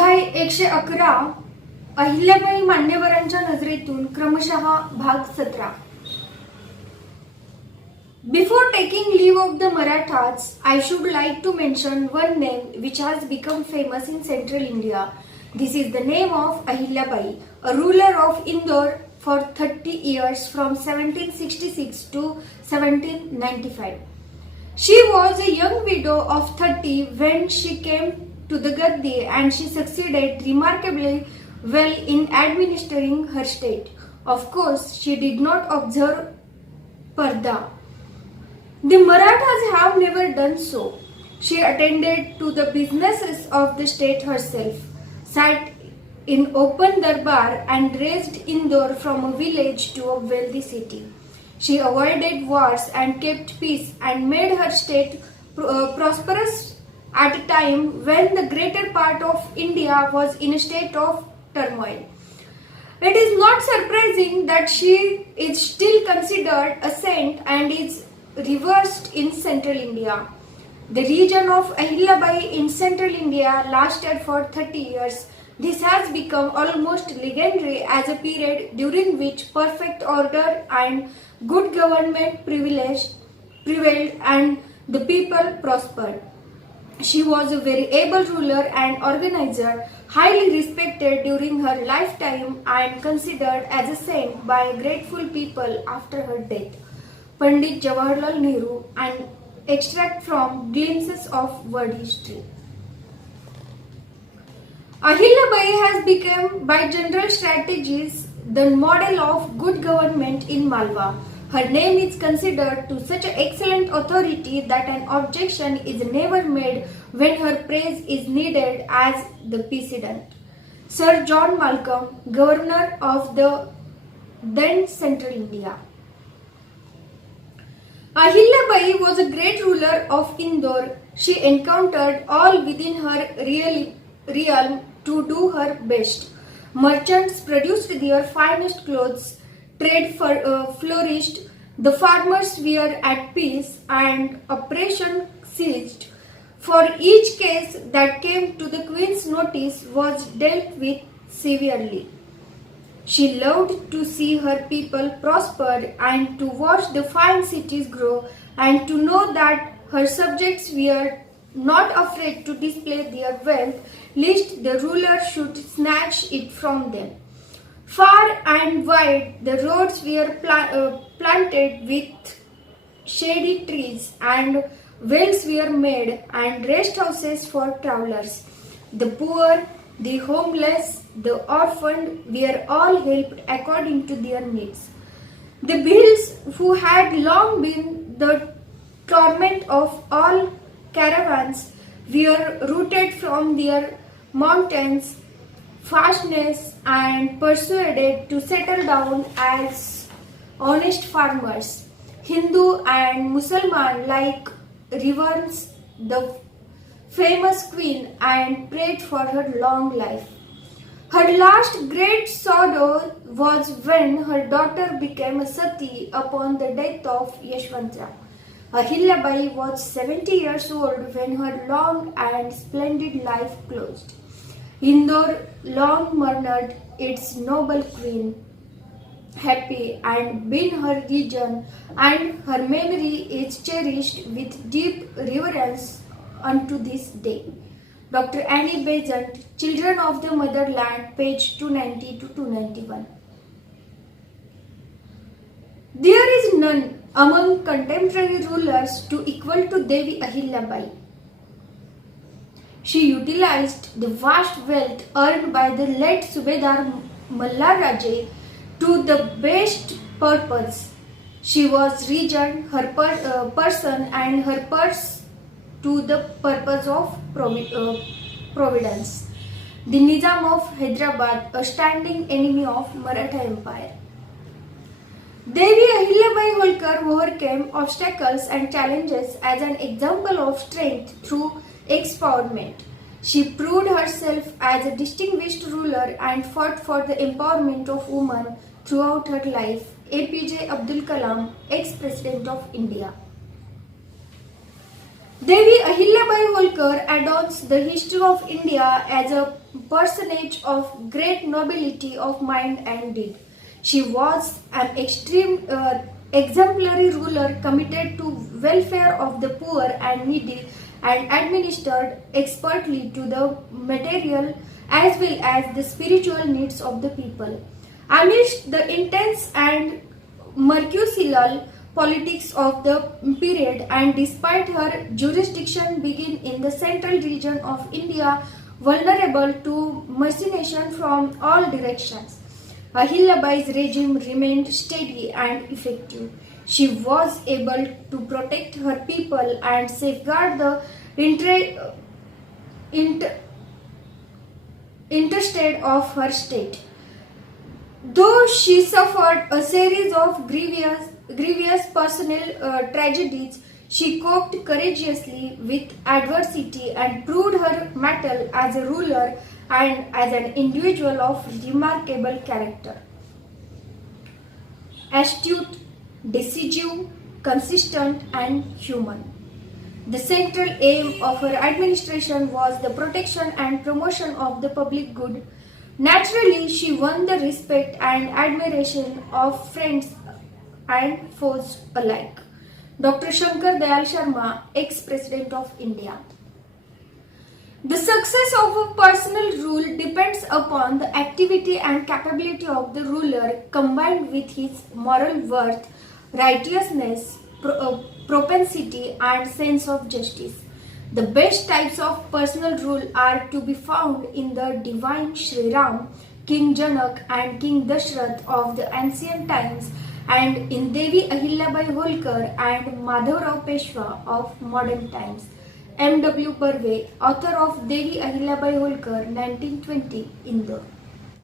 अध्याय 111 अहिल्याबाई मान्यवरांच्या नजरेतून क्रमशः भाग 17. Before taking leave of the Marathas, I should like to mention one name which has become famous in central India. This is the name of Ahilyabai, a ruler of Indore for 30 years from 1766 to 1795. She was a young widow of 30 when she came to the Gaddi, and she succeeded remarkably well in administering her state. Of course, she did not observe Parda. The Marathas have never done so. She attended to the businesses of the state herself, sat in open darbar and raised Indore from a village to a wealthy city. She avoided wars and kept peace and made her state prosperous at a time when the greater part of India was in a state of turmoil. It is not surprising that she is still considered a saint and is reverenced in central India. The region of Ahilyabai in central India lasted for 30 years. This has become almost legendary as a period during which perfect order and good government prevailed and the people prospered. She was a very able ruler and organizer, highly respected during her lifetime and considered as a saint by a grateful people after her death. Pandit Jawaharlal Nehru, and extract from Glimpses of World History. Ahilyabai has become, by general strategies, the model of good government in Malwa. Her name is considered to such an excellent authority that an objection is never made when her praise is needed as the precedent. Sir John Malcolm, Governor of the then Central India. Ahilyabai was a great ruler of Indore. She encountered all within her realm to do her best. Merchants produced their finest clothes, trade flourished, the farmers were at peace, and oppression ceased. For each case that came to the queen's notice was dealt with severely. She loved to see her people prosper and to watch the fine cities grow and to know that her subjects were not afraid to display their wealth lest the ruler should snatch it from them. Far and wide the roads were planted with shady trees and wells were made and rest houses for travelers. The poor, the homeless, the orphaned were all helped according to their needs. The Bhils, who had long been the torment of all caravans, were rooted from their mountains, fastnesses, and persuaded to settle down as honest farmers. Hindu and Musalman alike reverenced the famous queen and prayed for her long life. Her last great sorrow was when her daughter became a sati upon the death of Yashwantra. Ahilyabai was 70 years old when her long and splendid life closed. Indore long mourned its noble queen, happy and been her region, and her memory is cherished with deep reverence unto this day. Dr. Annie Besant, Children of the Motherland, page 290 to 291. There is none among contemporary rulers to equal to Devi Ahilyabai. She utilized the vast wealth earned by the late Subedar Mallar Raje to the best purpose. She was regent, her person and her purse to the purpose of providence. The Nizam of Hyderabad, a standing enemy of Maratha Empire. Devi Ahilyabai Holkar overcame obstacles and challenges as an example of strength through empowerment. She proved herself as a distinguished ruler and fought for the empowerment of women throughout her life. APJ Abdul Kalam, ex-President of India. Devi Ahilyabai Holkar adorns the history of India as a personage of great nobility of mind and deed. She was an exemplary ruler committed to welfare of the poor and needy and administered expertly to the material as well as the spiritual needs of the people. Amidst the intense and mercurial politics of the period, and despite her jurisdiction being in the central region of India, vulnerable to machination from all directions, Ahilyabai's regime remained steady and effective. She was able to protect her people and safeguard the inter- interstate of her state. Though she suffered a series of grievous personal tragedies, she coped courageously with adversity and proved her mettle as a ruler and as an individual of remarkable character. Astute, decisive, consistent, and human. The central aim of her administration was the protection and promotion of the public good. Naturally, she won the respect and admiration of friends and foes alike. Dr. Shankar Dayal Sharma, ex-President of India. The success of a personal rule depends upon the activity and capability of the ruler combined with his moral worth, righteousness, propensity, and sense of justice. The best types of personal rule are to be found in the divine Sri Ram, King Janak, and King Dashrath of the ancient times, and in Devi Ahilyabai Holkar and Madhavrao Peshwa of modern times. M. W. Barve, author of Devi Ahilyabai Holkar, 1920, Indore.